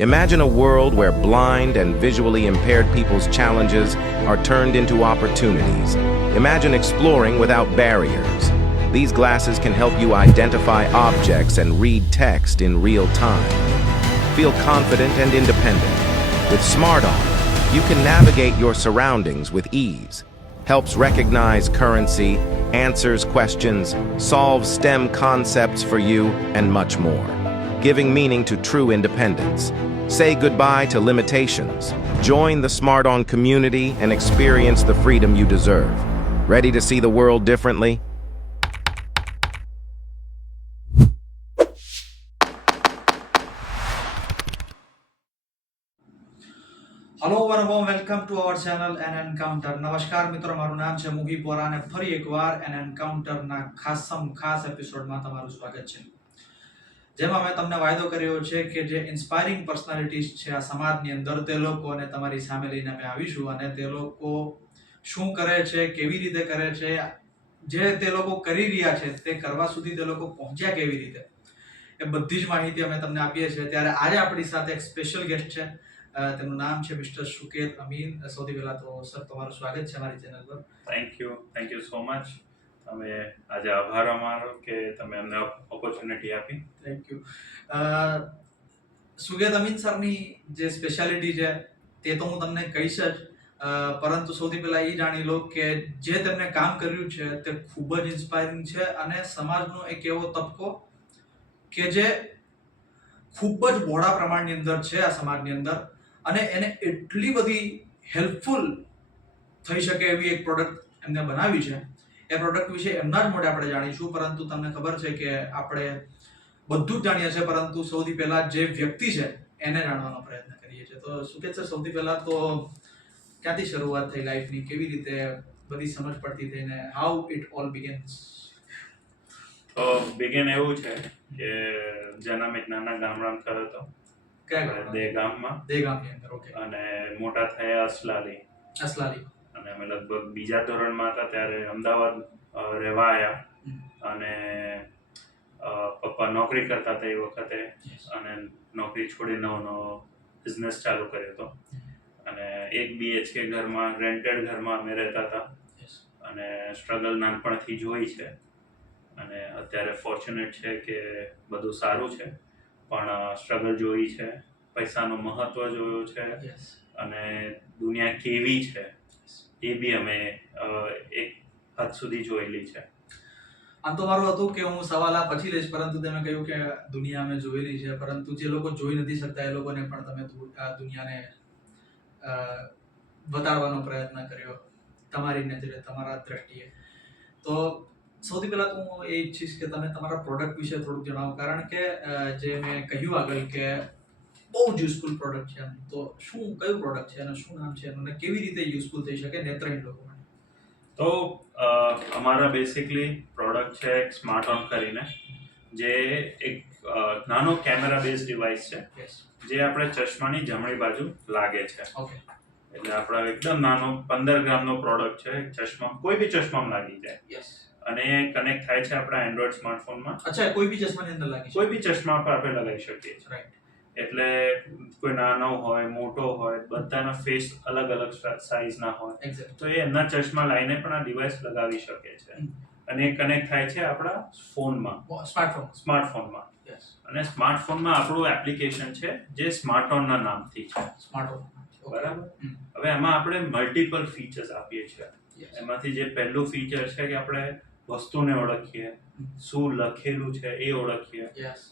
Imagine a world where blind and visually impaired people's challenges are turned into opportunities. Imagine exploring without barriers. These glasses can help you identify objects and read text in real time. Feel confident and independent. With Smart On, you can navigate your surroundings with ease. Helps recognize currency, answers questions, solves STEM concepts for you, and much more. Giving meaning to true independence. Say goodbye to limitations. Join the Smart On community and experience the freedom you deserve. Ready to see the world differently? Hello અને વોમ welcome to our channel an encounter. નમસ્કાર મિત્રો, મારું નામ છે મુહિબ વોરા અને ફરી એકવાર એન એન્કાઉન્ટરના ખાસ એપિસોડમાં તમારું સ્વાગત છે. જેમાં મેં તમને વાયદો કર્યો છે કે જે ઇન્સ્પાયરિંગ પર્સનાલિટીઝ છે આ સમાજની અંદર, તે લોકોને તમારી સામે લઈને અમે આવીશું અને તે લોકો શું કરે છે, કેવી રીતે કરે છે, જે તે લોકો કરી રહ્યા છે તે કરવા સુધી તે લોકો પહોંચ્યા કેવી રીતે, એ બધી જ માહિતી અમે તમને આપીએ છીએ. ત્યારે આજે આપણી સાથે એક સ્પેશિયલ ગેસ્ટ છે. તેમનું નામ છે મિસ્ટર સુકેત અમીન. સૌથી પહેલા તો સર તમારું સ્વાગત છે અમારી ચેનલ પર. Thank you so much. તમે આજે આભાર અમારો કે તમે અમને ઓપોર્ચ્યુનિટી આપી. Thank you. સુકેત અમીન સરની જે સ્પેશિયાલિટી છે તે તો હું તમને કહીશ જ, પરંતુ સૌથી પહેલા એ જાણી લો કે જે તેમણે કામ કર્યું છે તે ખૂબ જ ઇન્સ્પાયરિંગ છે અને સમાજનો એક એવો તબકો કે જે ખૂબ જ બહોળા પ્રમાણની અંદર છે આ સમાજની અંદર, અને એને એટલી બધી હેલ્પફુલ થઈ શકે એવી એક પ્રોડક્ટ એમને બનાવી છે. એ પ્રોડક્ટ વિશે એમના જ મોઢે આપણે જાણીશું, પરંતુ તમને ખબર છે કે આપણે બધું જ જાણીએ છીએ, પરંતુ સૌથી પહેલા જે વ્યક્તિ છે એને જાણવાનો પ્રયત્ન કરીએ છીએ. તો શું કહે છે, સૌથી પહેલા તો ક્યાંથી શરૂઆત થઈ લાઈફની, કેવી રીતે બધી સમજ પડતી થઈને, હાઉ ઇટ ઓલ બિગિન્સ? તો બિગિન એવું છે કે જન્મ એક નાના ગામડામાં થયો હતો. દે ગામની અંદર. ઓકે. અને મોટા થયા અસલાલી. અને અમે લગભગ બીજા ધોરણમાં હતા ત્યારે અમદાવાદ રહેવા આવ્યા. અને પપ્પા નોકરી કરતા હતા એ વખતે, અને નોકરી છોડી નવો બિઝનેસ ચાલુ કર્યો હતો. અને એક BHK ઘરમાં, રેન્ટેડ ઘરમાં અમે રહેતા હતા. અને સ્ટ્રગલ નાનપણથી જોઈ છે, અને અત્યારે ફોર્ચ્યુનેટ છે કે બધું સારું છે, પણ સ્ટ્રગલ જોઈ છે, પૈસાનું મહત્વ જોયું છે, અને દુનિયા કેવી છે એ બી અમે એક હદ સુધી જોયેલી છે. આમ તો મારું હતું કે હું સવાલ આ પછી લઈશ, પરંતુ તમે કહ્યું કે દુનિયા અમે જોયેલી છે, પરંતુ જે લોકો જોઈ નથી શકતા એ લોકોને પણ તમે આ દુનિયાને બતાડવાનો પ્રયત્ન કર્યો તમારી નજરે, તમારા દ્રષ્ટિએ. તો સૌથી પહેલા તો હું એ ઈચ્છીશ કે તમે તમારા પ્રોડક્ટ વિશે થોડુંક જણાવો, કારણ કે જે મેં કહ્યું આગળ કે બહુ જ યુઝફુલ પ્રોડક્ટ છે. તો કયું પ્રોડક્ટ છે અને શું નામ છે અને કેવી રીતે યુઝફુલ થઈ શકે નેત્રહીન લોકો માટે? તો અમારા બેસિકલી પ્રોડક્ટ છે એક સ્માર્ટ ઓન કરીને, જે એક નાનો કેમેરા બેઝ ડિવાઇસ છે, જે આપણે ચશ્માની જમણી બાજુ લાગે છે. ઓકે. એટલે આપણો એકદમ નાનો 15 ગ્રામનો પ્રોડક્ટ છે. ચશ્મા કોઈ બી ચશ્મામાં લાગી જાય, અને કનેક્ટ થાય છે આપણા એન્ડ્રોઈડ સ્માર્ટફોનમાં. અચ્છા, કોઈ બી ચશ્માની અંદર લાગી, કોઈ બી ચશ્મા પર આપણે લગાવી શકીએ છીએ. રાઈટ. એટલે કોઈ નાનો હોય, મોટો હોય, બધાના ફેસ અલગ સાઈઝના હોય, તો એ એમના ચશ્મા લાઈને પણ આ ડિવાઇસ લગાવી શકે છે. અને એ કનેક્ટ થાય છે આપણા ફોનમાં, સ્માર્ટફોનમાં. અને સ્માર્ટફોનમાં આપણું એપ્લિકેશન છે જે સ્માર્ટ ઓનના નામથી છે. બરાબર. હવે એમાં આપણે મલ્ટિપલ ફીચર્સ આપીએ છીએ. એમાંથી જે પહેલું ફીચર છે કે આપણે વસ્તુને ઓળખીએ, શું લખેલું છે એ ઓળખીએ.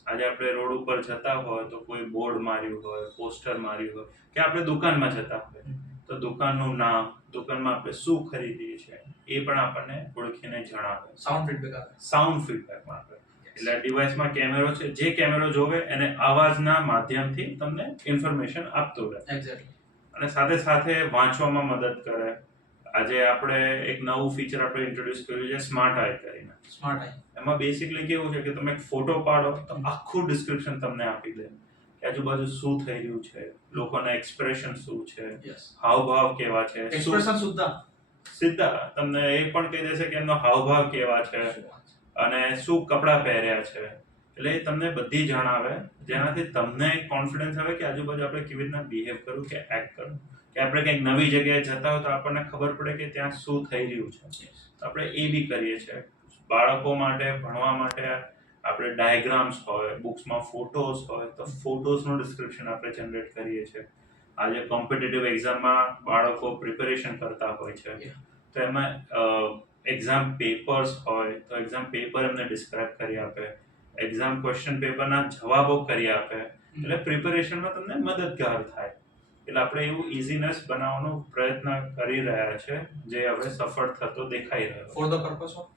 આજે આપણે રોડ ઉપર જતા હોય તો કોઈ બોર્ડ માર્યું હોય, પોસ્ટર માર્યું હોય, કે આપણે દુકાનમાં જતા હોય તો દુકાનનું નામ, દુકાનમાં આપણે શું ખરીદીએ છીએ એ પણ આપણને ઓળખીને જણાવે. સાઉન્ડ ફીડબેકમાં આપે. એટલે ડિવાઇસમાં કેમેરો છે, જે કેમેરો જોવે એને અવાજના માધ્યમથી તમને ઇન્ફોર્મેશન આપતો રહે. અને સાથે સાથે વાંચવામાં મદદ કરે. આજે આપણે એક નવું ફીચર આપણે ઇન્ટ્રોડ્યુસ કર્યું છે સ્માર્ટ આઈ કરીને. એમાં બેસિકલી કેવું છે કે તમે એક ફોટો પાડો તો આખું ડિસ્ક્રિપ્શન તમને આપી દે કે આજુબાજુ શું થઈ રહ્યું છે, લોકોના એક્સપ્રેશન શું છે, હાવભાવ કેવા છે. સીધા તમને એ પણ કહી દેશે કે એમનો હાવભાવ કેવા છે, અને શું કપડાં પહેર્યા છે, એટલે એ તમને બધી જાણ આવે, જેનાથી તમને કોન્ફિડન્સ આવે કે આજુબાજુ આપણે કેવી રીતના બિહેવ કરવું કે એક્ટ કરવું, કે આપણે કંઈક નવી જગ્યાએ જતા હોય તો આપણને ખબર પડે કે ત્યાં શું થઈ રહ્યું છે. તો આપણે એ બી કરીએ છીએ. બાળકો માટે ભણવા માટે આપણે ડાયાગ્રામ્સ હોય, બુક્સમાં ફોટોઝ હોય તો ફોટોઝનું ડિસ્ક્રિપ્શન આપણે જનરેટ કરીએ છીએ. આજે કોમ્પિટિટિવ એક્ઝામમાં બાળકો પ્રિપેરેશન કરતા હોય છે, તો એમાં એક્ઝામ પેપર્સ હોય તો એક્ઝામ પેપર એમને ડિસ્ક્રાઇબ કરી આપે, એક્ઝામ ક્વેશ્ચન પેપરના જવાબો કરી આપે, એટલે પ્રિપેરેશનમાં તમને મદદગાર થાય. એટલે આપણે એવું ઇઝીનેસ બનાવવાનો પ્રયત્ન કરી રહ્યા છે, જે હવે સફળ થતો દેખાઈ રહ્યો. For the purpose of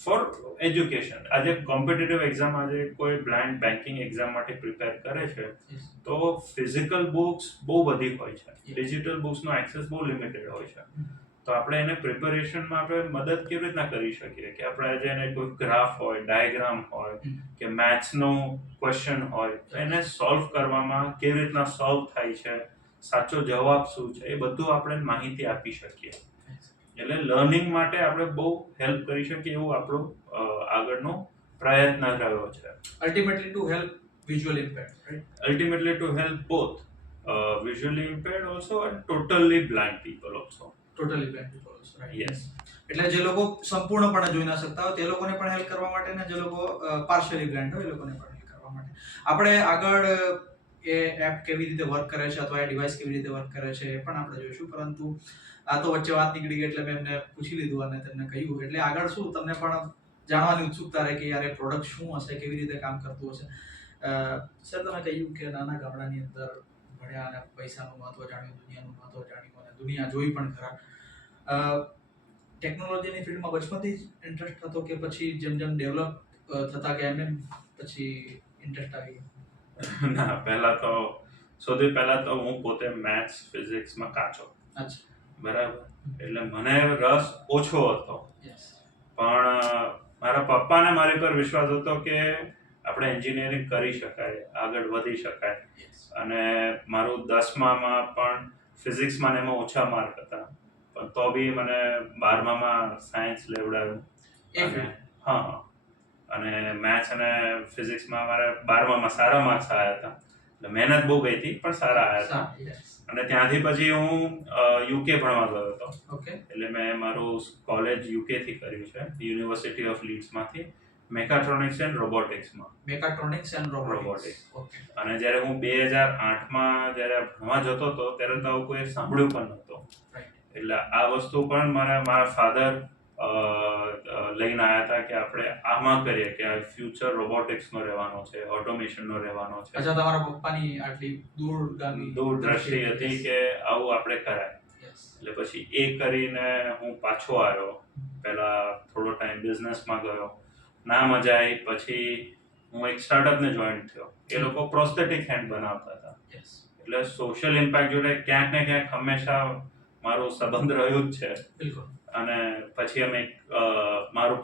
for education. આજે કોમ્પિટિટિવ એક્ઝામ, આજે કોઈ બ્લાઇન્ડ બેન્કિંગ એક્ઝામ માટે પ્રિપેર કરે છે તો ફિઝિકલ બુક્સ બહુ બધી હોય છે, ડિજિટલ બુક્સનો એક્સેસ બહુ લિમિટેડ હોય છે. તો આપણે એને પ્રિપેરેશનમાં આપણે મદદ કેવી રીતના કરી શકીએ કે આપણે આજે એને કોઈ ગ્રાફ હોય, ડાયાગ્રામ હોય કે મેથ્સનો ક્વેશ્ચન હોય તો એને સોલ્વ કરવામાં કેવી રીતના સોલ્વ થાય છે, સાચો જવાબ શું છે, એ બધું આપણે માહિતી આપી શકીએ. એટલે લર્નિંગ માટે આપણે બહુ હેલ્પ કરી શકીએ એવું આપણો આગળનો પ્રયત્ન રહ્યો છે. Ultimately to help visual impaired, right? Ultimately to help both visually impaired also and totally blind people also. Totally blind people also, right? Yes. એટલે જે લોકો સંપૂર્ણપણે જોઈ ના શકતા હોય તે લોકોને પણ હેલ્પ કરવા માટે, ને જે લોકો પાર્શિયલી બ્લાઇન્ડ હોય એ લોકોને પણ હેલ્પ કરવા માટે. આપણે આગળ એ એપ કેવી રીતે વર્ક કરે છે અથવા એ ડિવાઇસ કેવી રીતે વર્ક કરે છે એ પણ આપણે જોઈશું, પરંતુ આ તો વચ્ચે વાત નીકળી ગઈ એટલે મેં એમને પૂછી લીધું અને તેમને કહ્યું. એટલે આગળ શું તમને પણ જાણવાની ઉત્સુકતા રહે કે યાર એ પ્રોડક્ટ શું હશે, કેવી રીતે કામ કરતું હશે. સર, તમે કહ્યું કે નાના ગામડાની અંદર ભણ્યા અને પૈસાનું મહત્વ જાણ્યું, દુનિયાનું મહત્વ જાણ્યું અને દુનિયા જોઈ પણ ખરા. ટેકનોલોજીની ફિલ્ડમાં બચપનથી જ ઇન્ટરેસ્ટ હતો કે પછી જેમ જેમ ડેવલપ થતા ગયા એમ પછી ઇન્ટરેસ્ટ આવી? ના, સૌથી પહેલા તો હું પોતે મેથ્સ ફિઝિક્સમાં કાચો. અચ્છા. બરાબર. એટલે મને રસ ઓછો હતો, યસ. પણ મારા પપ્પાને મારી પર વિશ્વાસ હતો કે આપણે એન્જિનિયરિંગ કરી શકાય, આગળ વધી શકાય. અને મારું 10મામાં પણ ફિઝિક્સમાં ને એમાં ઓછા માર્ક હતા, પણ તો બી મને 12મામાં સાયન્સ લેવડાવ્યું. હા, અને મેથ્સ અને ફિઝિક્સમાં મારે 12મામાં સારા માર્ક્સ આવ્યા હતા. એટલે મહેનત બહુ ગઈ હતી પણ સારા આવ્યા હતા. અને ત્યાંથી પછી હું યુકે ભણવા ગયો હતો. ઓકે. એટલે મેં મારું કોલેજ યુકેથી કર્યું છે, યુનિવર્સિટી ઓફ લીડ્સમાંથી, મેકાટ્રોનિક્સ એન્ડ રોબોટિક્સમાં. Mechatronics and robotics. ઓકે. અને જ્યારે હું 2008માં જ્યારે ભણવા જતો હતો ત્યારે તો આવું કોઈ સાંભળ્યું પણ નહોતું. એટલે આ વસ્તુ પણ મારા ફાધર લઈને આવ્યા હતા કે આપણે આમાં કરીએ, કે ફ્યુચર રોબોટિક્સનો રહેવાનો છે, ઓટોમેશનનો રહેવાનો છે. અચ્છા, તમારા પપ્પાની આટલી દૂરદ્રષ્ટિ હતી કે આવું આપણે કરાય. એટલે પછી એ કરીને હું પાછો આવ્યો. પહેલા થોડો ટાઈમ બિઝનેસમાં ગયો, ના મજા આવી. પછી હું એક સ્ટાર્ટઅપને જોઈન થયો. એ લોકો પ્રોસ્થેટિક હેન્ડ બનાવતા હતા. એટલે સોશિયલ ઇમ્પેક્ટ જોડે ક્યાંક ને ક્યાંક હંમેશા મારો સંબંધ રહ્યો જ છે. બિલકુલ. અને પછી અમે મારું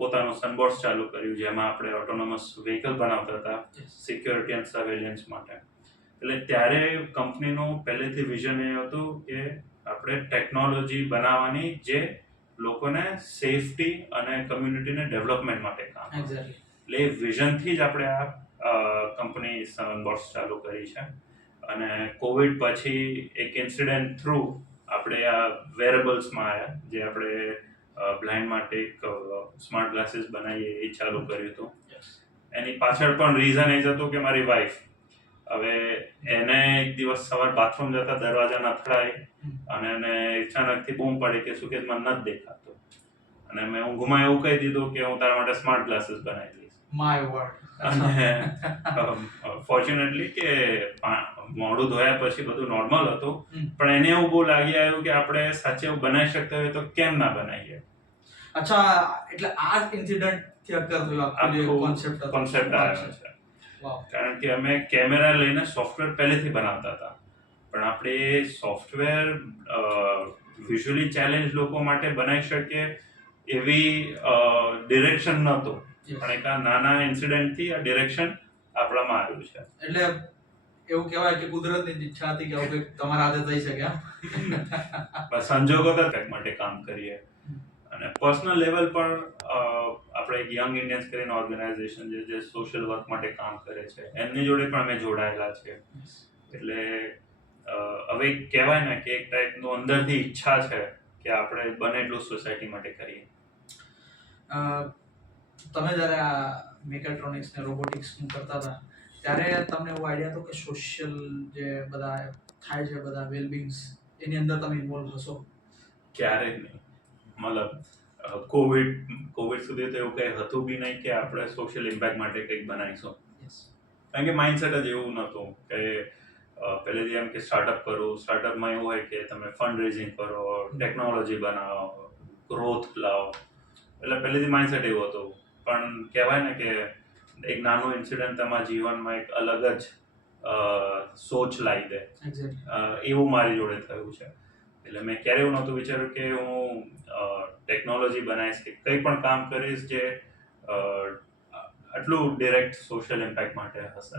પોતાનું સનબોર્ડ્સ ચાલુ કર્યું, જેમાં આપણે ઓટોનોમસ વ્હીકલ બનાવતા હતા સિક્યોરિટી એન્ડ સર્વેલન્સ માટે. એટલે ત્યારે કંપનીનું પહેલેથી વિઝન એ હતું કે આપણે ટેકનોલોજી બનાવવાની જે લોકોને સેફટી અને કમ્યુનિટીને ડેવલપમેન્ટ માટે કામ. એટલે એ વિઝનથી જ આપણે આ કંપની સનબોર્ડ્સ ચાલુ કરી છે. અને કોવિડ પછી એક ઇન્સિડન્ટ થ્રુ આપણે આ વેરેબલ્સમાં આવ્યા, જે આપણે બ્લાઇન્ડ માટે એક સ્માર્ટ ગ્લાસીસ બનાવીએ એ ચાલુ કર્યું હતું. એની પાછળ પણ રીઝન એ જ હતું કે મારી વાઈફ, હવે એને એક દિવસ સવાર બાથરૂમ જતા દરવાજા નથડાય અને એને અચાનકથી બૂમ પડી કે શું કે મને નથી દેખાતું. અને મેં ઊંઘમાં એવું કહી દીધું કે હું તારા માટે સ્માર્ટ ગ્લાસીસ બનાવી દઈશ. My word. અને ફોર્ચ્યુનેટલી કે મોઢું ધોયા પછી બધું નોર્મલ હતું, પણ એને એવું બહુ લાગી આવ્યું કે આપણે સાચે એવું બનાવી શકતા હોય તો કેમ ના બનાવીએ. અચ્છા, એટલે આ ઇન્સિડન્ટ થી આખો કોન્સેપ્ટ આવ્યો છે. કારણ કે અમે કેમેરા લઈને સોફ્ટવેર પહેલેથી બનાવતા હતા, પણ આપણે એ સોફ્ટવેર વિઝ્યુઅલી ચેલેન્જ લોકો માટે બનાવી શકીએ એવી ડિરેક્શન નહોતું. પણ એક આ નાના ઇન્સિડન્ટથી આ ડિરેક્શન આપણામાં આવ્યું છે. એટલે એવું કહેવાય કે કુદરતની ઈચ્છા હતી કે આવું કંઈક તમારા હાથે થઈ શકે. સંજોગો તો કંઈક માટે કામ કરીએ અને પર્સનલ લેવલ પર આપણે એક યંગ ઇન્ડિયન્સ કરીને ઓર્ગેનાઇઝેશન છે જે સોશિયલ વર્ક માટે કામ કરે છે, એમની જોડે પણ અમે જોડાયેલા છે. એટલે હવે કહેવાય ને કે એક ટાઈપનું અંદરથી ઈચ્છા છે કે આપણે બને એટલું સોસાયટી માટે કરીએ. તમે જ્યારે આ મેકેટ્રોનિક્સ ને રોબોટિક્સનું કરતા હતા ત્યારે તમને એવો આઈડિયા હતો કે સોશિયલ જે બધા થાય છે બધા વેલબિંગ્સ એની અંદર તમે ઇન્વોલ્વ હશો? ક્યારેય નહીં. મતલબ કોવિડ સુધી તો એવું કંઈ હતું બી નહીં કે આપણે સોશિયલ ઇમ્પેક્ટ માટે કંઈક બનાવીશું. કારણ કે માઇન્ડસેટ જ એવું નહોતું કે પહેલેથી એમ કે સ્ટાર્ટઅપ કરો. સ્ટાર્ટઅપમાં એવું હોય કે તમે ફંડ રેઝિંગ કરો, ટેકનોલોજી બનાવો, ગ્રોથ લાવો. એટલે પહેલેથી માઇન્ડસેટ એવું હતું. પણ કહેવાય ને કે એક નાનું ઇન્સિડન્ટ તમારા જીવનમાં એક અલગ જ સોચ લાવી દે, એવું મારી જોડે થયું છે. એટલે મેં ક્યારેય એવું નહોતું વિચાર્યું કે હું ટેકનોલોજી બનાવીશ કે કંઈ પણ કામ કરીશ જે આટલું ડિરેક્ટ સોશિયલ ઇમ્પેક્ટ માટે હશે.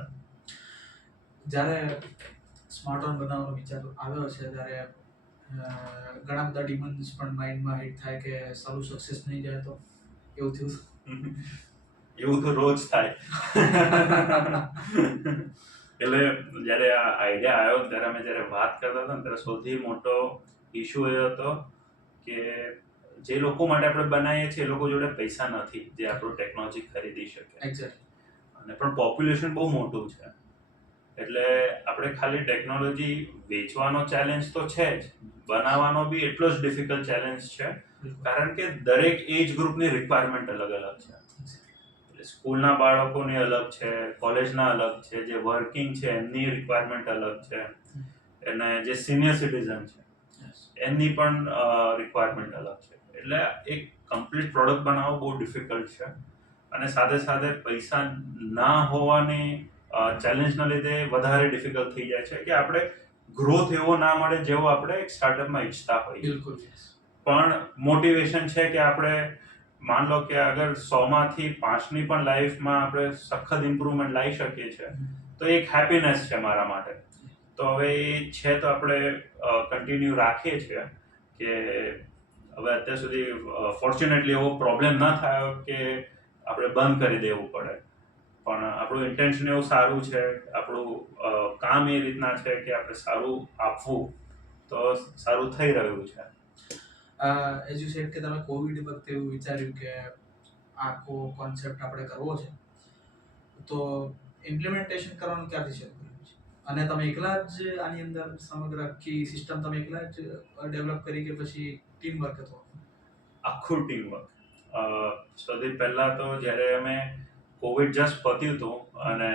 જ્યારે સ્માર્ટ હોમ બનાવવાનો વિચાર આવ્યો છે ત્યારે ઘણા બધા ડિમન્સ પણ માઇન્ડમાં હિટ થાય કે સારું સક્સેસ નહીં જાય તો એવું થયું? એવું તો રોજ થાય. એટલે જ્યારે આ આઈડિયા આવ્યો ત્યારે અમે જ્યારે વાત કરતા હતા ને ત્યારે સૌથી મોટો ઇશ્યુ એ હતો કે જે લોકો માટે આપણે બનાવીએ છીએ એ લોકો જોડે પૈસા નથી જે આપણું ટેકનોલોજી ખરીદી શકે. અને પણ પોપ્યુલેશન બહુ મોટું છે. એટલે આપણે ખાલી ટેકનોલોજી વેચવાનો ચેલેન્જ તો છે જ, બનાવવાનો બી એટલો જ ડિફિકલ્ટ ચેલેન્જ છે. કારણ કે દરેક એજ ગ્રુપની રિક્વાયરમેન્ટ અલગ અલગ છે. એટલે સ્કૂલના બાળકોની અલગ છે, કોલેજના અલગ છે, જે વર્કિંગ છે એમની રિક્વાયરમેન્ટ અલગ છે, અને જે સિનિયર સિટીઝન છે એમની પણ રિક્વાયરમેન્ટ અલગ છે. એટલે એક કમ્પ્લીટ પ્રોડક્ટ બનાવવો બહુ ડિફિકલ્ટ છે. અને સાથે સાથે પૈસા ના હોવાની ચેલેન્જના લીધે વધારે ડિફિકલ્ટ થઈ જાય છે કે આપણે ગ્રોથ એવો ના મળે જેવો આપણે એક સ્ટાર્ટઅપમાં ઈચ્છતા હોઈએ. બિલકુલ. પણ મોટિવેશન છે કે આપણે માન લો કે અગર 100માંથી 5ની પણ લાઈફમાં આપણે સખત ઇમ્પ્રુવમેન્ટ લાવી શકીએ છીએ તો એક હેપીનેસ છે મારા માટે. તો હવે એ છે તો આપણે કન્ટિન્યુ રાખીએ છીએ કે હવે અત્યાર સુધી ફોર્ચ્યુનેટલી એવો પ્રોબ્લેમ ન થયો કે આપણે બંધ કરી દેવું પડે. પણ આપણું ઇન્ટેન્શન એવું સારું છે, આપણું કામ એ રીતના છે કે આપણે સારું આપવું તો સારું થઈ રહ્યું છે. એઝ યુ સેડ કે તમે કોવિડ વખતે એવું વિચાર્યું કે આખો કોન્સેપ્ટ આપણે કરવો છે તો ઇમ્પ્લિમેન્ટેશન કરવાનું ક્યાંથી શરૂ કર્યું છે? અને તમે એકલા જ આની અંદર સમગ્ર આખી સિસ્ટમ તમે એકલા જ ડેવલપ કરી કે પછી ટીમ વર્ક હતો? આખું ટીમ વર્ક. સૌથી પહેલાં તો જ્યારે અમે કોવિડ જસ્ટ પત્યું હતું અને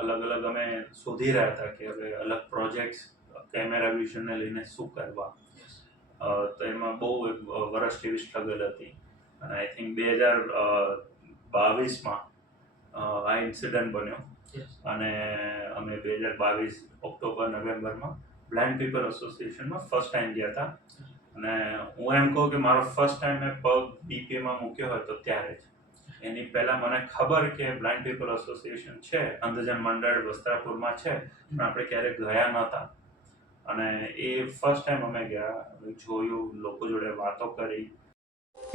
અલગ અલગ અમે શોધી રહ્યા હતા કે હવે અલગ પ્રોજેક્ટ્સ કેમેરા વિઝનને લઈને શું કરવા. તો એમાં બહુ વર્ષ જેવી સ્ટ્રગલ હતી. અને આઈ થિંક 2022માં આ ઇન્સિડન્ટ બન્યો અને અમે 2022 ઓક્ટોબર નવેમ્બરમાં બ્લાઇન્ડ પીપલ એસોસિએશનમાં ફર્સ્ટ ટાઈમ ગયા હતા. અને હું એમ કહું કે મારો ફર્સ્ટ ટાઈમ મેં પગ બીપીએમાં મૂક્યો હોય તો ત્યારે જ. એની પહેલાં મને ખબર કે બ્લાઇન્ડ પીપલ એસોસિએશન છે, અંધજન મંડળ વસ્ત્રાપુરમાં છે, પણ આપણે ક્યારેય ગયા નહોતા. અને એ ફર્સ્ટ ટાઈમ અમે ગયા, જોયું, લોકો જોડે વાતો કરી.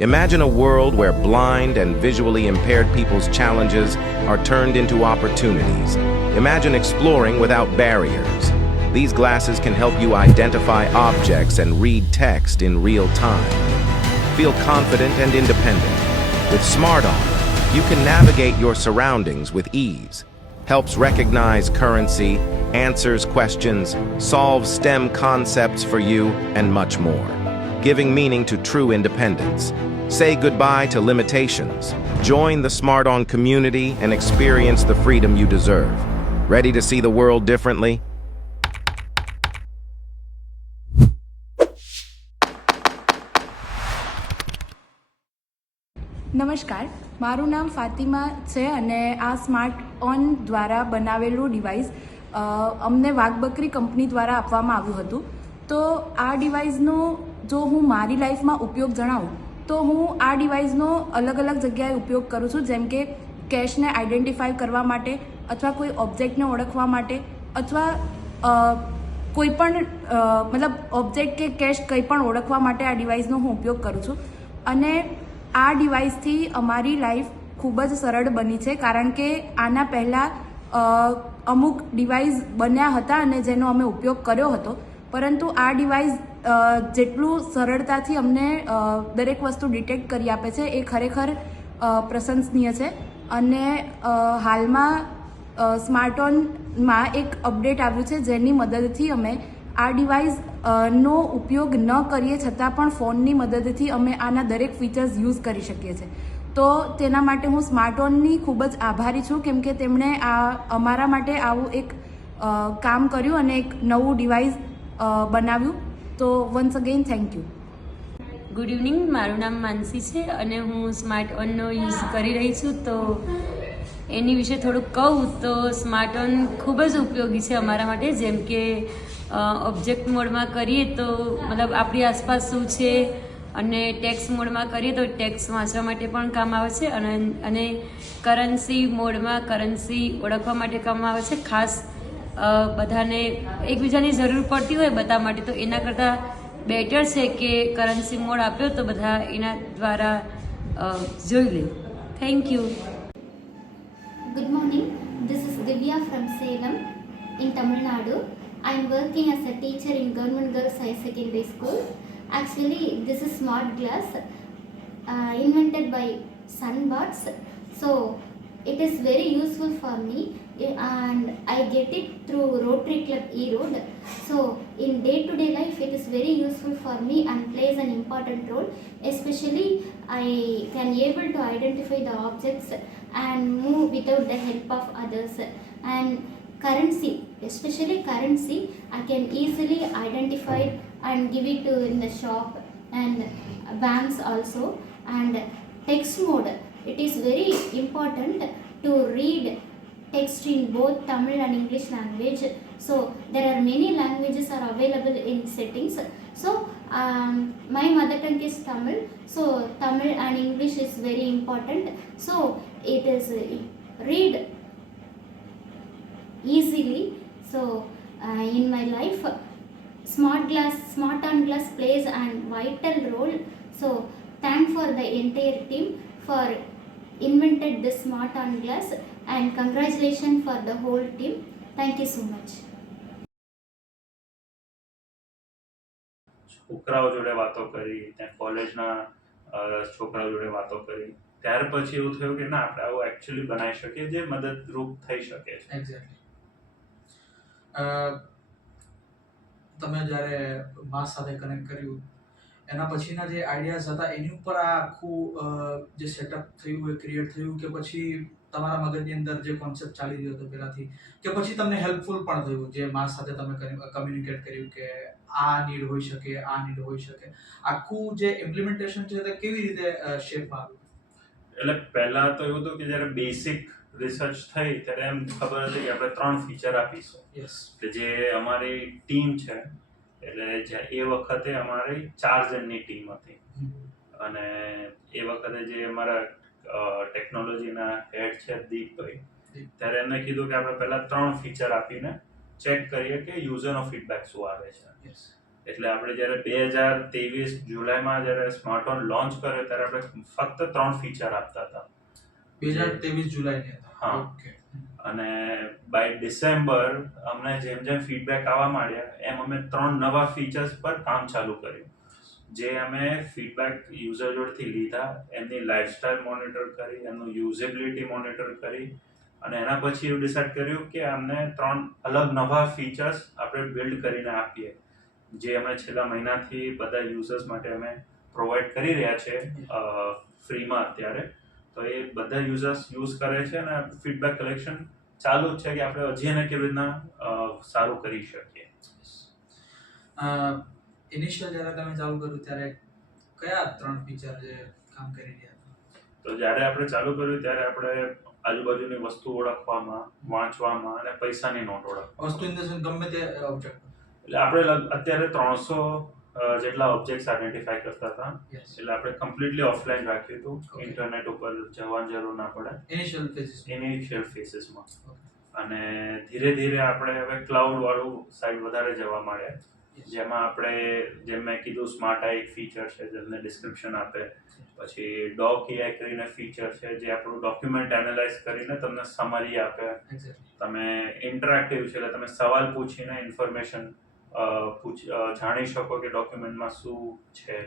Imagine a world where blind and visually impaired people's challenges are turned into opportunities. Imagine exploring without barriers. These glasses can help you identify objects and read text in real time. Feel confident and independent. With Smart On, you can navigate your surroundings with ease. Helps recognize currency, answers questions, solves STEM concepts for you, and much more. Giving meaning to true independence. Say goodbye to limitations. Join the Smart On community and experience the freedom you deserve. Ready to see the world differently? નમસ્કાર, મારું નામ ફાતિમા છે અને આ smart on દ્વારા બનાવેલું device અમને વાઘબકરી company દ્વારા આપવામાં આવ્યું હતું. તો આ ડિવાઇસનો જો હું મારી લાઈફમાં ઉપયોગ જણાવું તો હું આ ડિવાઇસનો અલગ અલગ જગ્યાએ ઉપયોગ કરું છું. જેમ કે કેશને આઈડેન્ટિફાઈ કરવા માટે, અથવા કોઈ ઓબ્જેક્ટને ઓળખવા માટે, અથવા કોઈ પણ મતલબ ઓબ્જેક્ટ કે કેશ કંઈ પણ ઓળખવા માટે આ ડિવાઇસનો હું ઉપયોગ કરું છું. અને આ ડિવાઇસથી અમારી લાઈફ ખૂબ જ સરળ બની છે, કારણ કે આના પહેલાં અમુક ડિવાઇસ બન્યા હતા અને જેનો અમે ઉપયોગ કર્યો હતો, પરંતુ આ ડિવાઇસ જેટલું સરળતાથી અમને દરેક વસ્તુ ડિટેક્ટ કરી આપે છે એ ખરેખર પ્રશંસનીય છે. અને હાલમાં સ્માર્ટઓનમાં એક અપડેટ આવ્યું છે જેની મદદથી અમે આ ડિવાઇસ નો ઉપયોગ ન કરીએ છતાં પણ ફોનની મદદથી અમે આના દરેક ફીચર્સ યુઝ કરી શકીએ છીએ. તો તેના માટે હું સ્માર્ટઓનની ખૂબ જ આભારી છું, કેમ કે તેમણે અમારા માટે આવું એક કામ કર્યું અને એક નવું ડિવાઇસ બનાવ્યું. તો once again thank you. Good evening, મારું નામ માનસી છે અને હું સ્માર્ટ ઓનનો યુઝ કરી રહી છું. તો એની વિશે થોડુંક કહું તો સ્માર્ટ ઓન ખૂબ જ ઉપયોગી છે અમારા માટે. જેમ કે ઓબ્જેક્ટ મોડમાં કરીએ તો મતલબ આપણી આસપાસ શું છે, અને ટેક્સ્ટ મોડમાં કરીએ તો ટેક્સ્ટ વાંચવા માટે પણ કામ આવે છે, અને કરન્સી મોડમાં કરન્સી ઓળખવા માટે કામ આવે છે. ખાસ બધાને એકબીજાની જરૂર પડતી હોય બધા માટે, તો એના કરતાં બેટર છે કે કરન્સી મોડ આપ્યો તો બધા એના દ્વારા જોઈ લે. Thank you. Good morning. This is Divya from Salem in Tamil Nadu. I am working as a teacher in Government Girls High Secondary School. Actually, this is smart glass invented by Sunbots. So it is very useful for me, and I get it through Rotary Club E-Road. So in day-to-day life it is very useful for me and plays an important role. Especially I can able to identify the objects and move without the help of others. And currency, especially currency, I can easily identify and give it to in the shop and banks also. And text mode, it is very important to read text in both Tamil and English language. So there are many languages are available in settings. So my mother tongue is Tamil, so Tamil and English is very important. So it is read easily. So in my life smart on glass plays an vital role. So thank for the entire team for invented this smart on glass, and congratulations for the whole team. Thank you so much. છોકરાઓ જોડે વાતો કરી, ત્યાં કોલેજના છોકરાઓ જોડે વાતો કરી, ત્યાર પછી એવું થયું કે ના, આપણે આવું એકચ્યુઅલી બનાવી શકીએ જે મદદરૂપ થઈ શકે છે. એક્ઝેક્ટલી. તમે જ્યારે માસ સાથે કનેક્ટ કર્યું એના પછીના જે આઈડિયાઝ હતા એની ઉપર આ આખું જે સેટઅપ થયું એ ક્રિએટ થયું, કે પછી તમારા મગજની અંદર જે કોન્સેપ્ટ ચાલી રહ્યો હતો પહેલાથી, કે પછી તમને હેલ્પફુલ પણ થયું જે માસ સાથે તમે કમ્યુનિકેટ કર્યું કે આ નીડ હોઈ શકે, આ નીડ હોઈ શકે, આખું જે ઇમ્પ્લિમેન્ટેશન છે તે કેવી રીતે શેપમાં આવ્યું? એટલે પહેલા તો એવું હતું કે જ્યારે બેસિક રિસર્ચ થઈ ત્યારે એમ ખબર હતી કે આપણે 3 ફીચર આપીશું. યસ. એટલે જે અમારી ટીમ છે, એટલે એ વખતે અમારી 4 જણની ટીમ હતી, અને એ વખતે જે અમારા ટેકનોલોજીના હેડ છે દીપભાઈ, ત્યારે એમને કીધું કે આપણે પહેલા 3 ફીચર આપીને ચેક કરીએ કે યુઝરનો ફીડબેક શું આવે છે. એટલે આપણે જ્યારે 2023 જુલાઈમાં જ્યારે સ્માર્ટઓન લોન્ચ કર્યો ત્યારે આપણે ફક્ત 3 ફીચર આપતા હતા. 2023 જુલાઈની અંદર. હા. ઓકે. અને બાય ડિસેમ્બર અમને જેમ જેમ ફીડબેક આવવા માંડ્યા એમ અમે 3 નવા ફીચર્સ પર કામ ચાલુ કર્યું, જે અમે ફીડબેક યુઝર જોડેથી લીધા, એમની લાઈફસ્ટાઈલ મોનિટર કરી, એમનું યુઝેબિલિટી મોનિટર કરી, અને એના પછી એવું ડિસાઇડ કર્યું કે અમને 3 અલગ નવા ફીચર્સ આપણે બિલ્ડ કરીને આપીએ, જે અમે છેલ્લા મહિનાથી બધા યુઝર્સ માટે અમે પ્રોવાઈડ કરી રહ્યા છે ફ્રીમાં અત્યારે. તો એ બધા યુઝર્સ યુઝ કરે છે અને ફીડબેક કલેક્શન ચાલુ જ છે કે આપણે હજી એને કેવી રીતના સારું કરી શકીએ. ઇનિશિયલ જ્યારે તમે ચાલુ કર્યું ત્યારે કયા 3 ફીચર જે કામ કરી રહ્યા હતા? તો જ્યારે આપણે ચાલુ કર્યું ત્યારે આપણે આજુબાજુની વસ્તુ ઓળખવામાં, વાંચવામાં અને પૈસાની નોટ ઓળખવામાં. વસ્તુ ઇન ધ સેન્સ ગમે તે ઓબ્જેક્ટ. એટલે આપણે અત્યારે 300 જેટલા ઓબ્જેક્ટ્સ આઈડેન્ટિફાઈ કરતા હતા. યસ. એટલે આપણે કમ્પ્લીટલી ઓફલાઈન રાખ્યું હતું, ઇન્ટરનેટ ઉપર જવાની જરૂર ના પડે ઇનિશિયલ ફેસીસમાં. અને ધીરે ધીરે આપણે હવે ક્લાઉડ વાળું સાઈડ વધારે જવા માંડ્યા. જેમાં આપણે જેમ મેં કીધું સ્માર્ટ આઈ એક ફીચર છે જેમને ડિસ્ક્રિપ્શન આપે, પછી ડોક એઆઈ કરીને ફીચર છે જે આપણું ડોક્યુમેન્ટ એનાલાઇઝ કરીને તમને સમરી આપે. તમે ઇન્ટરેક્ટિવ છે એટલે તમે સવાલ પૂછીને ઇન્ફોર્મેશન જાણી શકો કે ડોક્યુમેન્ટમાં શું છે.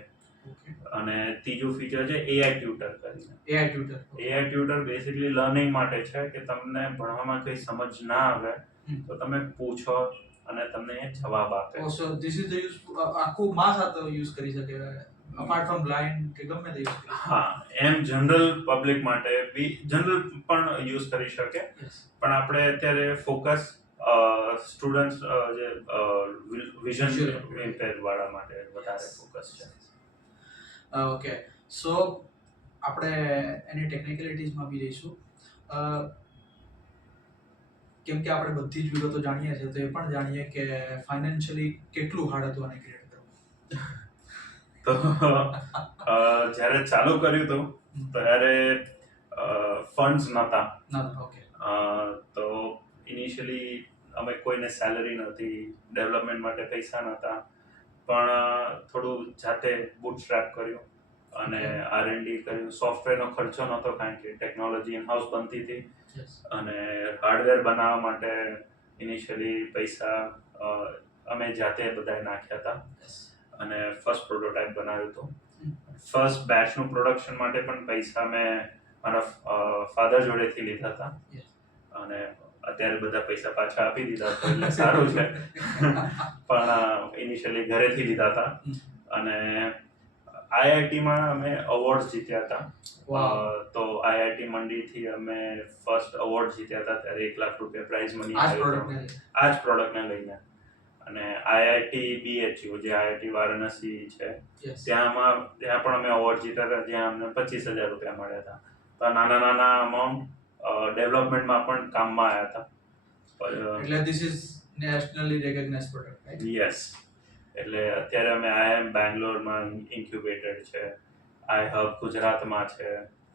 અને ત્રીજું ફીચર છે એઆઈ ટ્યુટર કરીને. એઆઈ ટ્યુટર બેસિકલી લર્નિંગ માટે છે કે તમને ભણવામાં કંઈ સમજ ના આવે તો તમે પૂછો અને તમને એ જવાબ આપે. So this is the use આખું માં સાથે યુઝ કરી શકે અપાર્ટ ફ્રોમ બ્લાઇન્ડ કે ગમે તે યુઝ કરી. હા, એમ જનરલ પબ્લિક માટે બી જનરલ પણ યુઝ કરી શકે, પણ આપણે અત્યારે ફોકસ સ્ટુડન્ટ્સ જે વિઝન ઇમ્પેર વાળા માટે વધારે ફોકસ છે. ઓકે, સો આપણે એની ટેકનિકલિટીઝમાં બી જઈશું. કેમ કે આપણે બધી જ વિગતો જાણીએ છીએ તો એ પણ જાણીએ કે ફાઇનાન્શિયલી કેટલું હાર્ડ હતું આને ક્રિએટ કરવું. તો જ્યારે ચાલુ કર્યું હતું ત્યારે ફંડ્સ નહોતા. ઓકે. તો ઇનિશિયલી અમે કોઈને સેલરી નહોતી, ડેવલપમેન્ટ માટે પૈસા નહોતા, પણ થોડું જાતે બૂટસ્ટ્રેપ કર્યું અને R&D કર્યું. સોફ્ટવેરનો ખર્ચો નહોતો કારણ કે ટેકનોલોજી ઇન હાઉસ બનતી હતી, અને હાર્ડવેર બનાવવા માટે ઇનિશિયલી પૈસા અમે જાતે બધાએ નાખ્યા હતા અને ફર્સ્ટ પ્રોટોટાઇપ બનાવ્યું હતું. ફર્સ્ટ બેચનું પ્રોડક્શન માટે પણ પૈસા મેં મારા ફાધર જોડેથી લીધા હતા, અને અત્યારે બધા પૈસા પાછા આપી દીધા હતા એટલે સારું છે. પણ ઇનિશિયલી ઘરેથી લીધા હતા. અને IITમાં અમે અવોર્ડ જીત્યા હતા. તો IIT મંડીથી અમે ફર્સ્ટ અવોર્ડ જીત્યા હતા ત્યારે 1 લાખ રૂપિયા પ્રાઇઝ મની આ જ પ્રોડક્ટને લઈને. અને IIT BHU જે IIT વારાણસી છે ત્યાં પણ અમે અવોર્ડ જીત્યા હતા, જ્યાં અમને 25,000 રૂપિયા મળ્યા હતા. તો નાના નાના અમાઉન્ટ ડેવલપમેન્ટમાં પણ કામમાં આવ્યા હતા. એટલે this is nationally recognised product, right? Yes. એટલે અત્યારે અમે IIM બેંગ્લોરમાં ઇન્ક્યુબેટેડ છે, iHub ગુજરાતમાં છે,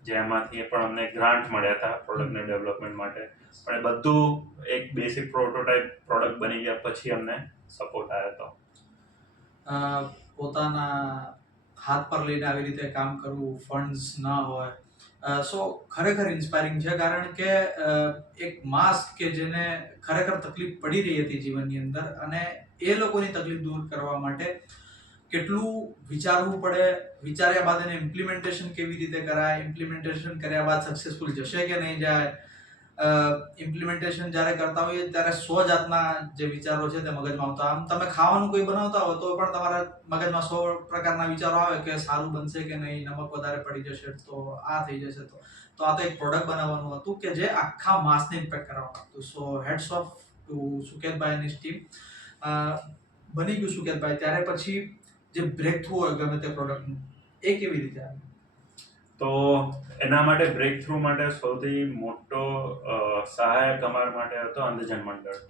જેમાંથી પણ અમને ગ્રાન્ટ મળ્યા હતા પ્રોડક્ટને ડેવલપમેન્ટ માટે. પણ એ બધું એક બેસિક પ્રોટોટાઇપ પ્રોડક્ટ બની ગયા પછી અમને સપોર્ટ આવ્યો હતો. પોતાના હાથ પર લઈને આવી રીતે કામ કરવું, ફંડ્સ ના હોય, સો ખરેખર ઇન્સ્પાયરિંગ છે. કારણ કે એક માસ કે જેને ખરેખર તકલીફ પડી રહી હતી જીવનની અંદર, અને એ લોકોની તકલીફ દૂર કરવા માટે કેટલું વિચારવું પડે, વિચાર્યા બાદ એને ઇમ્પ્લિમેન્ટેશન કેવી રીતે કરાય, ઇમ્પ્લિમેન્ટેશન કર્યા બાદ સક્સેસફુલ જશે કે નહીં જાય. ઇમ્પ્લિમેન્ટેશન જ્યારે કરતા હોઈએ ત્યારે 100 જાતના જે વિચારો છે તે મગજમાં આવતા. આમ તમે ખાવાનું કોઈ બનાવતા હોય તો પણ તમારા મગજમાં 100 પ્રકારના વિચારો આવે કે સારું બનશે કે નહીં, નમક વધારે પડી જશે તો આ થઈ જશે. તો આ તો એક પ્રોડક્ટ બનાવવાનું હતું કે જે આખા માસને ઇમ્પેક્ટ કરવાનું હતું. સો હેડ્સ ઓફ ટુ સુકેતભાઈ અને ટીમ. બની ગયું સુકેતભાઈ, ત્યારે પછી જે બ્રેક થ્રુ હોય ગમે તે પ્રોડક્ટનું, એ કેવી રીતે આવે? તો એના માટે બ્રેક થ્રુ માટે સૌથી મોટો સહાયક અમારા માટે હતો Andhjan Mandal,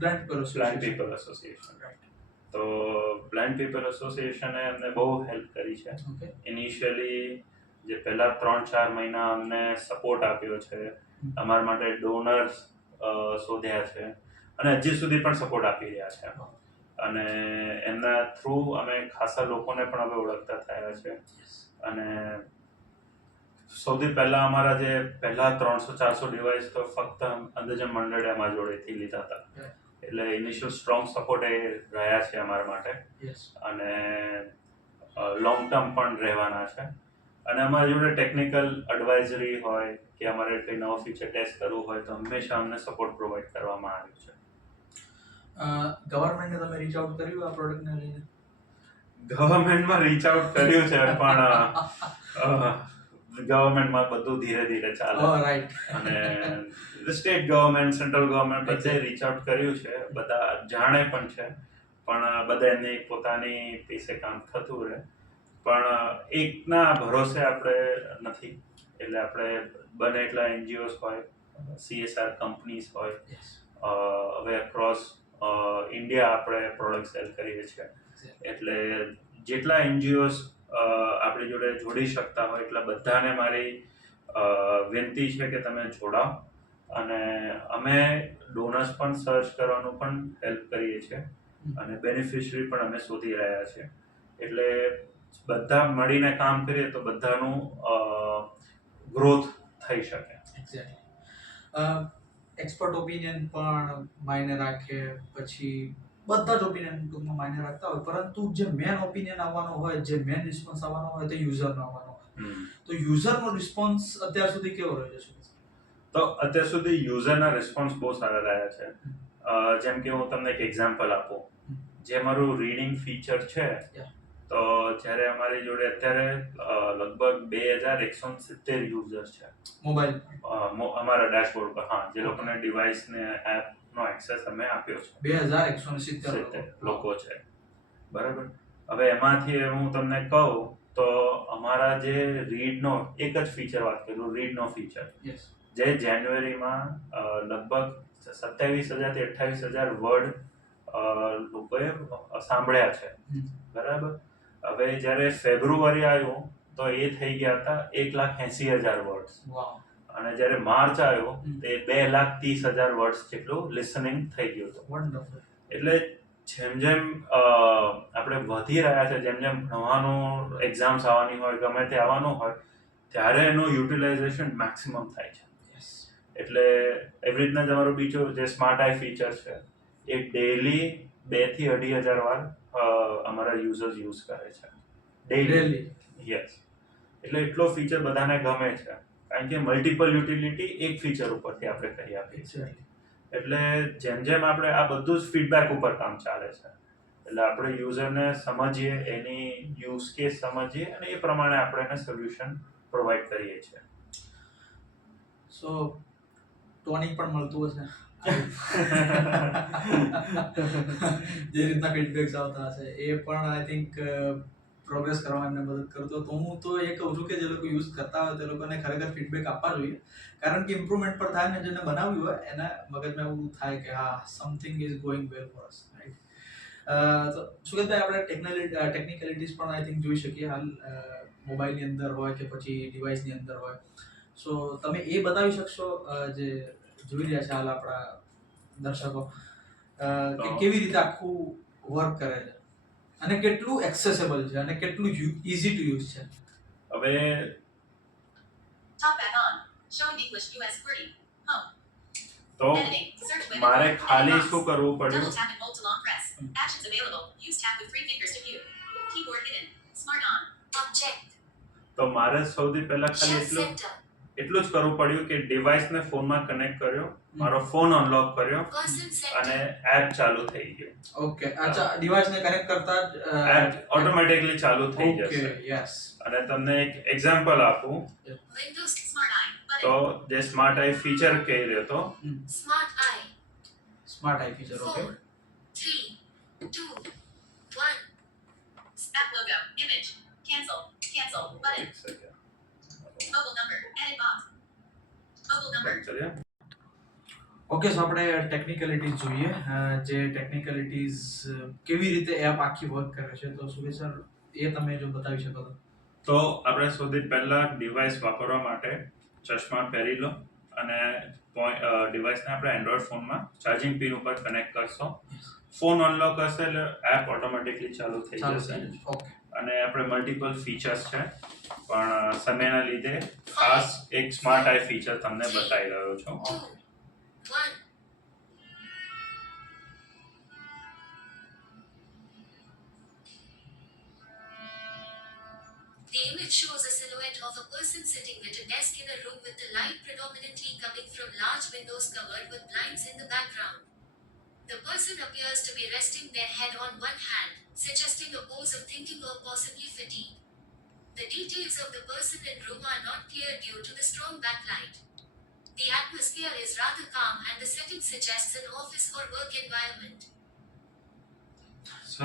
blind people association. તો બ્લાઇન્ડ પીપલ એસોસિએશને અમને બહુ હેલ્પ કરી છે. ઇનિશિયલી જે પહેલા 3-4 મહિના અમને સપોર્ટ આપ્યો છે, અમારા માટે ડોનર્સ શોધ્યા છે, અને હજી સુધી પણ સપોર્ટ આપી રહ્યા છે. અને એમના થ્રુ અમે ખાસા લોકોને પણ હવે ઓળખતા થયા છે. અને સૌથી પહેલા અમારા જે પહેલા 300-400 ડિવાઇસ તો ફક્ત અંધજન મંડળે અમારા જોડેથી લીધા હતા. એટલે ઇનિશિયલ સ્ટ્રોંગ સપોર્ટ એ રહ્યા છે અમારા માટે, અને લોંગ ટર્મ પણ રહેવાના છે. અને અમારી જોડે ટેકનિકલ એડવાઇઝરી હોય કે અમારે કંઈ નવો ફીચર ટેસ્ટ કરવું હોય તો હંમેશા અમને સપોર્ટ પ્રોવાઈડ કરવામાં આવ્યું છે. ગવર્મેન્ટને તમે રીચ આઉટ કર્યું આ પ્રોડક્ટને લઈને? ગવર્મેન્ટમાં રીચ આઉટ કર્યું છે, પણ ગવર્મેન્ટમાં બધું ધીરે ધીરે ચાલે. રાઈટ. અને સ્ટેટ ગવર્મેન્ટ, સેન્ટ્રલ ગવર્મેન્ટ બધે રીચ આઉટ કર્યું છે, બધા જાણે પણ છે, પણ બધા એમની પોતાની પૈસે કામ થતું રહે. પણ એકના ભરોસે આપણે નથી. એટલે આપણે બને એટલા NGOs હોય, CSR કંપનીઝ હોય, હવે અક્રોસ ઇન્ડિયા આપણે પ્રોડક્ટ સેલ કરીએ છીએ. એટલે જેટલા NGOs આપણી જોડે જોડી શકતા હોય એટલા બધાને મારી વિનંતી છે કે તમે જોડાઓ. અને અમે ડોનર્સ પણ સર્ચ કરવાનું પણ હેલ્પ કરીએ છીએ. અને બેનિફિશરી પણ અમે શોધી રહ્યા છીએ. એટલે બધા મળીને કામ કરીએ તો બધાનું ગ્રોથ થઈ શકે. એક્ઝેક્ટલી. એક્સપર્ટ ઓપિનિયન પણ માયને રાખે, પછી બધા જ ઓપિનિયન ટૂંકમાં માયને રાખતા હોય, પરંતુ જે મેન ઓપિનિયન આવવાનો હોય, જે મેન રિસ્પોન્સ આવવાનો હોય તે યુઝરનો આવવાનો હોય. તો યુઝરનો રિસ્પોન્સ અત્યાર સુધી કેવો રહ્યો છે? તો અત્યાર સુધી યુઝરના રિસ્પોન્સ બહુ સારા રહ્યા છે. જેમ કે હું તમને એક એક્ઝામ્પલ આપું. જે મારું રીડિંગ ફીચર છે, તો જ્યારે અમારી જોડે અત્યારે લગભગ 2170 યુઝર્સ છે મોબાઈલ અમારા ડેશબોર્ડ પર. હા, જે લોકોને ડિવાઇસને એપનો એક્સેસ અમે આપ્યો છે. 2170 લોકો છે, બરાબર. હવે એમાંથી હું તમને કહું તો અમારા જે રીડનો એક જ ફીચર વાત કરું, રીડનો ફીચર, જે જાન્યુઆરીમાં લગભગ 27,000 થી 28,000 વર્ડ લોકોએ સાંભળ્યા છે, બરાબર. હવે જ્યારે ફેબ્રુઆરી આવ્યું તો એ થઈ ગયા હતા 1,80,000 વર્ડ્સ. અને જ્યારે માર્ચ આવ્યો તે 2,30,000 વર્ડ્સ જેટલું લિસનિંગ થઈ ગયું હતું. વન્ડરફુલ. એટલે જેમ જેમ આપણે વધી રહ્યા છે, જેમ જેમ ભણવાનું, એક્ઝામ્સ આવવાની હોય, ગમે તે આવવાનું હોય, ત્યારે એનું યુટિલાઇઝેશન મેક્સિમમ થાય છે. એટલે એવી રીતના જ અમારો બીજો જે સ્માર્ટ આઈ ફીચર છે, એ ડેલી 2,000 થી 2,500 વાર અમારા યુઝર્સ યુઝ કરે છે. ડેલી. યસ. એટલે એટલો ફીચર બધાને ગમે છે, કારણ કે મલ્ટિપલ યુટિલિટી એક ફીચર ઉપરથી આપણે કરી આપીએ છીએ. એટલે જેમ જેમ આપણે આ બધું જ ફીડબેક ઉપર કામ ચાલે છે. એટલે આપણે યુઝરને સમજીએ, એની યુઝ કેસ સમજીએ અને એ પ્રમાણે આપણે એને સોલ્યુશન પ્રોવાઈડ કરીએ છીએ. સો ટોનિક પણ મળતું હશે જે રીતના ફીડબેક્સ આવતા હશે, એ પણ આઈ થિંક પ્રોગ્રેસ કરવામાં એમને મદદ કરતો. તો હું તો એ કહું છું કે જે લોકો યુઝ કરતા હોય તે લોકોને ખરેખર ફીડબેક આપવા જોઈએ, કારણ કે ઇમ્પ્રુવમેન્ટ પર થાય ને. જેને બનાવ્યું હોય એના મગજમાં એવું થાય કે હા, something is going well for us, right? તો સુગતભાઈ, આપણે ટેકનિકલિટીઝ પણ આઈ થિંક જોઈ શકીએ હાલ મોબાઈલની અંદર હોય કે પછી ડિવાઇસની અંદર હોય. સો તમે એ બતાવી શકશો જે જોઈ રહ્યા છે હાલ આપણા દર્શકો, કે કેવી રીતે આખું વર્ક કરે છે અને કેટલું એક્સેસેબલ છે અને કેટલું ઇઝી ટુ યુઝ છે? હવે તો મારે ખાલી શું કરવું પડ્યું? તો મારે સૌથી પહેલા ખાલી એટલું જ કરવું પડ્યું કે ડિવાઇસને ફોનમાં કનેક્ટ કર્યો, મારો ફોન અનલોક કર્યો અને એપ ચાલુ થઈ ગયો. ઓકે, અચ્છા. ડિવાઇસને કનેક્ટ કરતા જ એપ ઓટોમેટિકલી ચાલુ થઈ જશે. Okay, yes. અને તમને એક એક્ઝામ્પલ આપું તો જે સ્માર્ટ આઈ ફીચર કહી રહ્યો તો smart eye feature. Okay. 3, 2, 1. App logo, image, cancel button. એક second. Mobile number, edit box. Mobile number. Okay, so આપણે ટેકનિકલિટીઝ જોઈએ. જે ટેકનિકલિટીઝ કેવી રીતે એપ આખી વર્ક કરે છે, તો સુરેશ સર એ તમે જો બતાવી શકો તો. તો આપણે સૌથી પહેલા ડિવાઇસ વાપરવા માટે ચશ્મા પહેરી લો અને ડિવાઇસને આપણે એન્ડ્રોઈડ ફોનમાં ચાર્જિંગ પિન ઉપર કનેક્ટ કરશો. ફોન અનલોક કરશે એટલે એપ ઓટોમેટિકલી ચાલુ થઈ જશે. ઓકે. અને આપણે મલ્ટિપલ ફીચર્સ છે, પણ સમયના લીધે ખાસ એક સ્માર્ટ આઈ ફીચર તમને બતાવી રહ્યો છું. 2, 1. The image shows a silhouette of a person sitting at a desk in a room with the light predominantly coming from large windows covered with blinds in the background. The person appears to be resting their head on one hand, suggesting a pose of thinking or possibly fatigue. The details of the person in room are not clear due to the strong backlight. The atmosphere is rather calm and the setting suggests an office or work environment.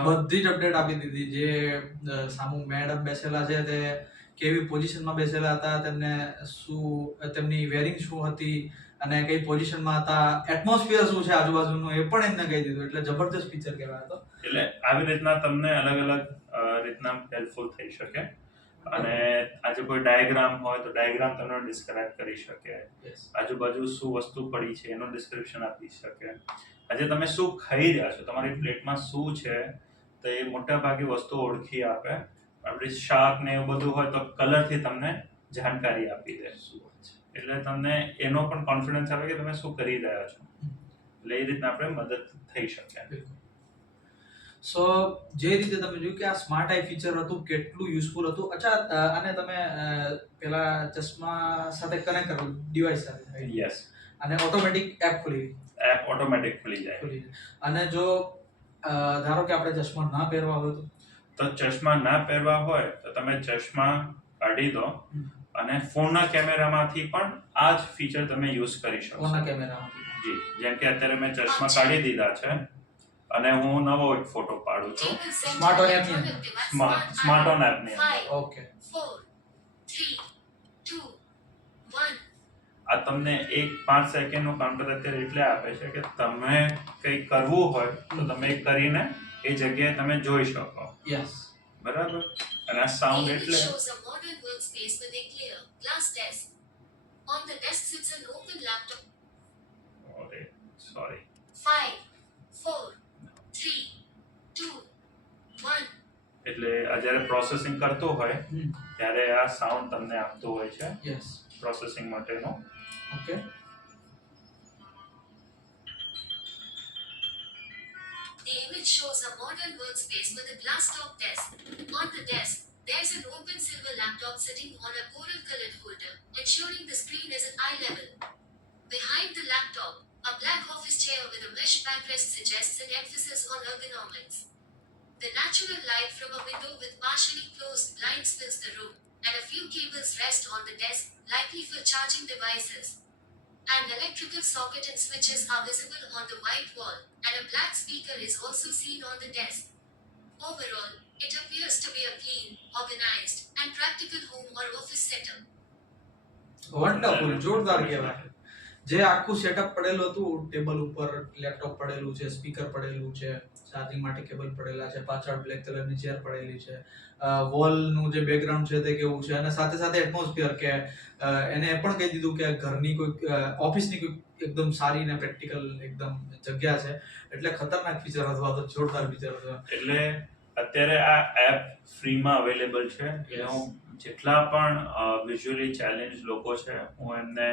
બધી જ update આપી દીધી. જે સામુ madam બેસેલા છે તે કેવી પોઝિશનમાં બેસેલા હતા, તેમને શું, તેમની વેરિંગ શું હતી અને કઈ પોઝિશનમાં હતા, એટમોસ્ફિયર શું છે આજુબાજુનું, એ પણ એમને કહી દીધું. એટલે જબરદસ્ત ફીચર કહેવાય. તો એટલે આવી રીતના તમને અલગ અલગ રીતના હેલ્પફુલ થઈ શકે. અને આજે કોઈ ડાયાગ્રામ હોય તો ડાયાગ્રામ તમને ડિસ્ક્રાઇબ કરી શકે, યસ આજુબાજુ શું વસ્તુ પડી છે એનું ડિસ્ક્રિપ્શન આપી શકે, આજે તમે શું ખાઈ રહ્યા છો, તમારી પ્લેટમાં શું છે, તો એ મોટા ભાગે વસ્તુ ઓળખી આપે. આપણી શાક ને એવું બધું હોય તો કલરથી તમને જાણકારી આપી દે, એટલે તમને એનો પણ કોન્ફિડન્સ આવે કે તમે શું કરી રહ્યા છો, એટલે એ રીતના આપણે મદદ થઈ શકે. સો જે રીતે તમે જોયું કે આ સ્માર્ટ આઈ ફીચર હતું કેટલું યુઝફુલ હતું. અચ્છા અને તમે પેલા ચશ્મા સાથે કનેક્ટ કરો ડિવાઇસ સાથે, યસ, અને ઓટોમેટિક એપ ખુલી એપ ઓટોમેટિક ખુલી જાય. જાય. અને જો ધારો કે આપણે ચશ્મા ના પહેરવા હોય તો ચશ્મા ના પહેરવા હોય તો તમે ચશ્મા કાઢી દો અને ફોનના કેમેરામાંથી પણ આ જ ફીચર તમે યુઝ કરી શકો. ફોનના કેમેરામાંથી. જી, જેમ કે અત્યારે મેં ચશ્મા કાઢી દીધા છે અને હું નવો એક ફોટો પાડું છું સ્માર્ટ ઓન એપની અંદર. સ્માર્ટ ઓન એપની અંદર. ઓકે. 4, 3, 2, 1. આ તમને 5 સેકન્ડનું કાઉન્ટર અત્યારે એટલે આપે છે કે તમે કંઈ કરવું હોય તો તમે એ કરીને એ જગ્યાએ તમે જોઈ શકો, યસ. બરાબર. અને આ સાઉન્ડ The એટલે image shows a modern workspace with a clear glass desk. On the desk sits an open laptop. Sorry 5, 4, 3, 2, 1. એટલે આ જ્યારે પ્રોસેસિંગ કરતો હોય ત્યારે આ સાઉન્ડ તમને આપતો હોય છે યસ. પ્રોસેસિંગ માટેનો. Okay. The image shows a modern workspace with a glass top desk. On the desk, there's an open silver laptop sitting on a coral colored holder, ensuring the screen is at eye level. Behind the laptop, a black office chair with a mesh backrest suggests an emphasis on ergonomics. The natural light from a window with partially closed blinds fills the room, and a few cables rest on the desk, likely for charging devices. An electrical socket and switches are visible on the white wall, and a black speaker is also seen on the desk. Overall, it appears to be a clean, organized, and practical home or office setup. Wonderful, જોરદાર કહેવાય. જે આખું setup પડેલું હતું, table ઉપર laptop પડેલું છે, speaker પડેલું છે, ચાર્જિંગ માટે કેબલ પડેલા છે, પાછળ બ્લેક કલરની ચેર પડેલી છે, વોલનું જે બેકગ્રાઉન્ડ છે તે કેવું છે, અને સાથે સાથે એટમોસ્ફિયર કે એને એ પણ કહી દીધું કે ઘરની કોઈ ઓફિસની કોઈ એકદમ સારી ને પ્રેક્ટિકલ એકદમ જગ્યા છે. એટલે ખતરનાક ફીચર હતું, આ તો જોરદાર ફીચર હતું. એટલે અત્યારે આ એપ ફ્રીમાં અવેલેબલ છે. હું જેટલા પણ વિઝ્યુઅલી ચેલેન્જ લોકો છે હું એમને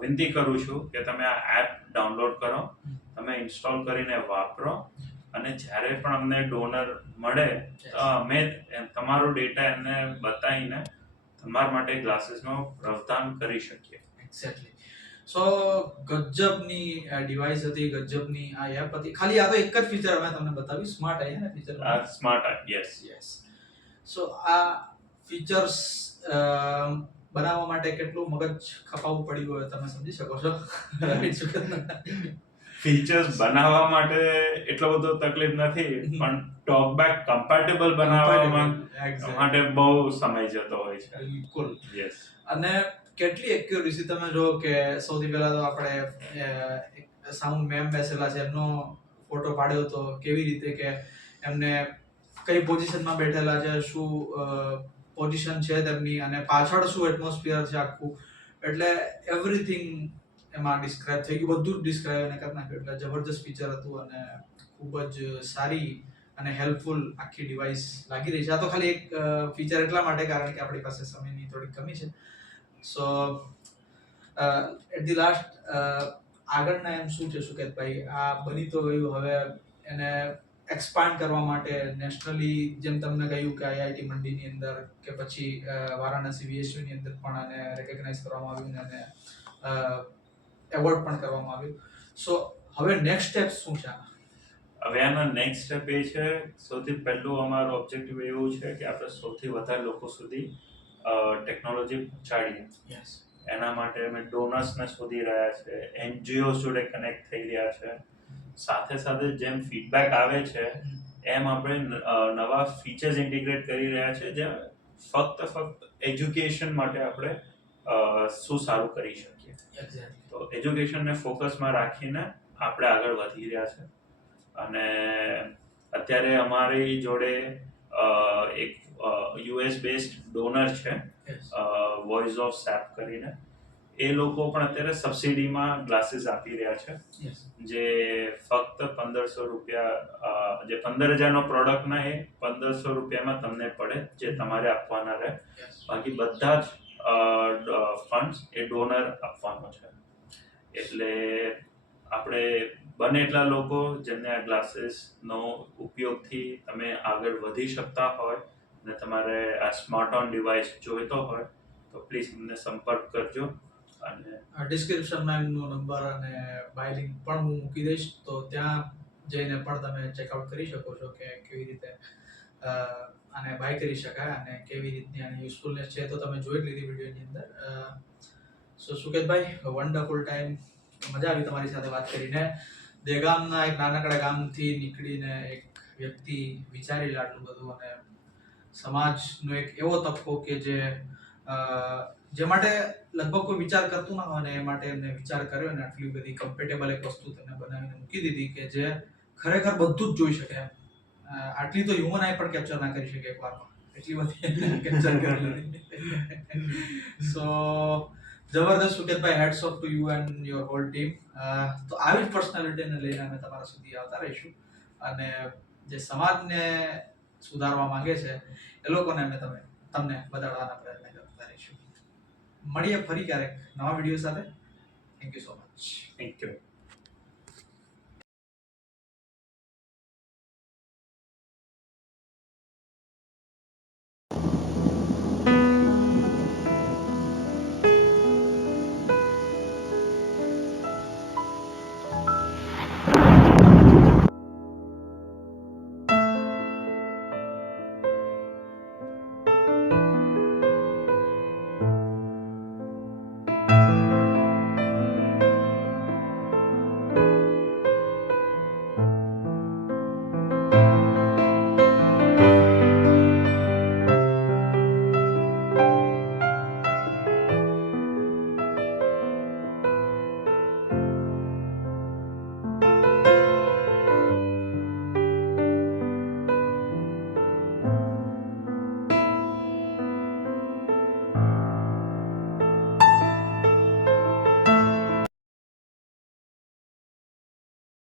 વિનંતી કરું છું કે તમે આ એપ ડાઉનલોડ કરો, તમે ઇન્સ્ટોલ કરીને વાપરો, અને જ્યારે પણ અમને ડોનર મળે તો અમે તમારો ડેટા એમને બતાવીને તમારા માટે ગ્લાસીસનો પ્રદાન કરી શકીએ. એક્ઝેક્ટલી. સો ગજબની ડિવાઇસ હતી, ગજબની આ એપ હતી. ખાલી આ તો એક જ ફીચર અમે તમને બતાવ્યું, સ્માર્ટ આઈ ને ફીચર. આ સ્માર્ટ એપ, યસ. સો આ ફીચર્સ બનાવવા માટે કેટલું મગજ ખપાવવું પડ્યું હોય તમે સમજી શકો છો. ફીચર્સ બનાવવા માટે એટલો બધો તકલીફ નથી, પણ ટોકબેક કમ્પેટેબલ બનાવવામાં માટે બહુ સમય જતો હોય છે. બિલકુલ. યસ. અને કેટલી એક્યુરેસી તમે જો કે સૌથી પહેલા તો આપણે સાઉન્ડ મેમ બેસેલા છે એમનો ફોટો પાડ્યો તો કેવી રીતે કે એમને કઈ પોઝિશનમાં બેઠેલા છે, શું પોઝિશન છે તેમની, અને પાછળ શું એટમોસ્ફિયર છે આખું, એટલે એવરીથિંગ એમાં ડિસ્ક્રાઇબ થઈ ગયું, બધું જ ડિસ્ક્રાઇબ એને કરી નાખ્યું. એટલે જબરજસ્ત ફીચર હતું અને ખૂબ જ સારી અને હેલ્પફુલ આખી ડિવાઇસ લાગી રહી છે. આ તો ખાલી એક ફીચર એટલા માટે કારણ કે આપણી પાસે સમયની થોડી કમી છે. સો એટ ધી લાસ્ટ આગળના એમ શું છે સુકેતભાઈ, આ બની તો ગયું, હવે એને એક્સપાન્ડ કરવા માટે નેશનલી જેમ તમને કહ્યું કે આઈઆઈટી મંડીની અંદર કે પછી વારાણસી વીએસયુની અંદર પણ આને રેકગ્નાઇઝ કરવામાં આવ્યું અને એવોર્ડ પણ કરવામાં આવ્યું. સો હવે નેક્સ્ટ સ્ટેપ શું છે? હવે આનો નેક્સ્ટ સ્ટેપ એ છે, સૌથી પહેલું અમારો ઓબ્જેક્ટિવ એવું છે કે આપણે સૌથી વધારે લોકો સુધી ટેકનોલોજી પહોંચાડીએ. યસ. એના માટે અમે ડોનર્સને શોધી રહ્યા છે, એનજીઓ જોડે કનેક્ટ થઈ રહ્યા છે. સાથે સાથે જેમ ફીડબેક આવે છે એમ આપણે નવા ફીચર્સ ઇન્ટિગ્રેટ કરી રહ્યા છે, જે ફક્ત એજ્યુકેશન માટે આપણે શું સારું કરી શકીએ. તો એજ્યુકેશનને ફોકસમાં રાખીને આપણે આગળ વધી રહ્યા છે. અને અત્યારે અમારી જોડે એક યુએસ બેઝડ ડોનર છે, Yes. વોઇસ ઓફ સેપ કરીને. એ લોકો પણ અત્યારે સબસિડીમાં ગ્લાસીસ આપી રહ્યા છે, Yes. જે ફક્ત 1500 રૂપિયા, જે 15,000નો પ્રોડક્ટ ના એ 1500 રૂપિયામાં તમને પડે, જે તમારે આપવાના રહે. Yes. બાકી બધા જ ફંડ્સ એ ડોનર આપવાનો છે. એટલે આપણે બને એટલા લોકો જેમને આ ગ્લાસીસનો ઉપયોગથી તમે આગળ વધી શકતા હોય અને તમારે આ સ્માર્ટ ઓન ડિવાઇસ જોઈતો હોય તો પ્લીઝ અમને સંપર્ક કરજો. અને ડિસ્ક્રિપ્શનમાં એમનો નંબર અને બાય લિંક પણ હું મૂકી દઈશ, તો ત્યાં જઈને પણ તમે ચેકઆઉટ કરી શકો છો કે કેવી રીતે આને બાય કરી શકાય અને કેવી રીતની આની યુઝફુલનેસ છે. તો તમે જોઈ જ લીધી વિડીયોની અંદર. સો સુકેતભાઈ, વન્ડરફુલ ટાઈમ, મજા આવી તમારી સાથે વાત કરીને. દેગામના એક નાનકડા ગામથી નીકળીને એક વ્યક્તિ વિચારી લે આટલું બધું, અને સમાજનો એક એવો તબકો કે જે માટે લગભગ કોઈ વિચાર કરતું ના હોય ને એ માટે એમને વિચાર કર્યો ને આટલી બધી કમ્પેટેબલ એક વસ્તુ તેને બનાવીને મૂકી દીધી કે જે ખરેખર બધું જ જોઈ શકે એમ. આટલી તો હ્યુમન આઈ પણ કેપ્ચર ના કરી શકે એકવારમાં, એટલી બધી કેપ્ચર કરી લીધી. સો જબરદસ્ત Suketbhai, hats off to you and your whole team. તો આવી જ પર્સનાલિટીને લઈને અમે તમારા સુધી આવતા રહીશું, અને જે સમાજને સુધારવા માંગે છે એ લોકોને અમે તમને બતાડવાના પ્રયત્ન કરતા રહીશું. મળીએ ફરી ક્યારેક નવા વિડીયો સાથે. Thank you so much. Thank you.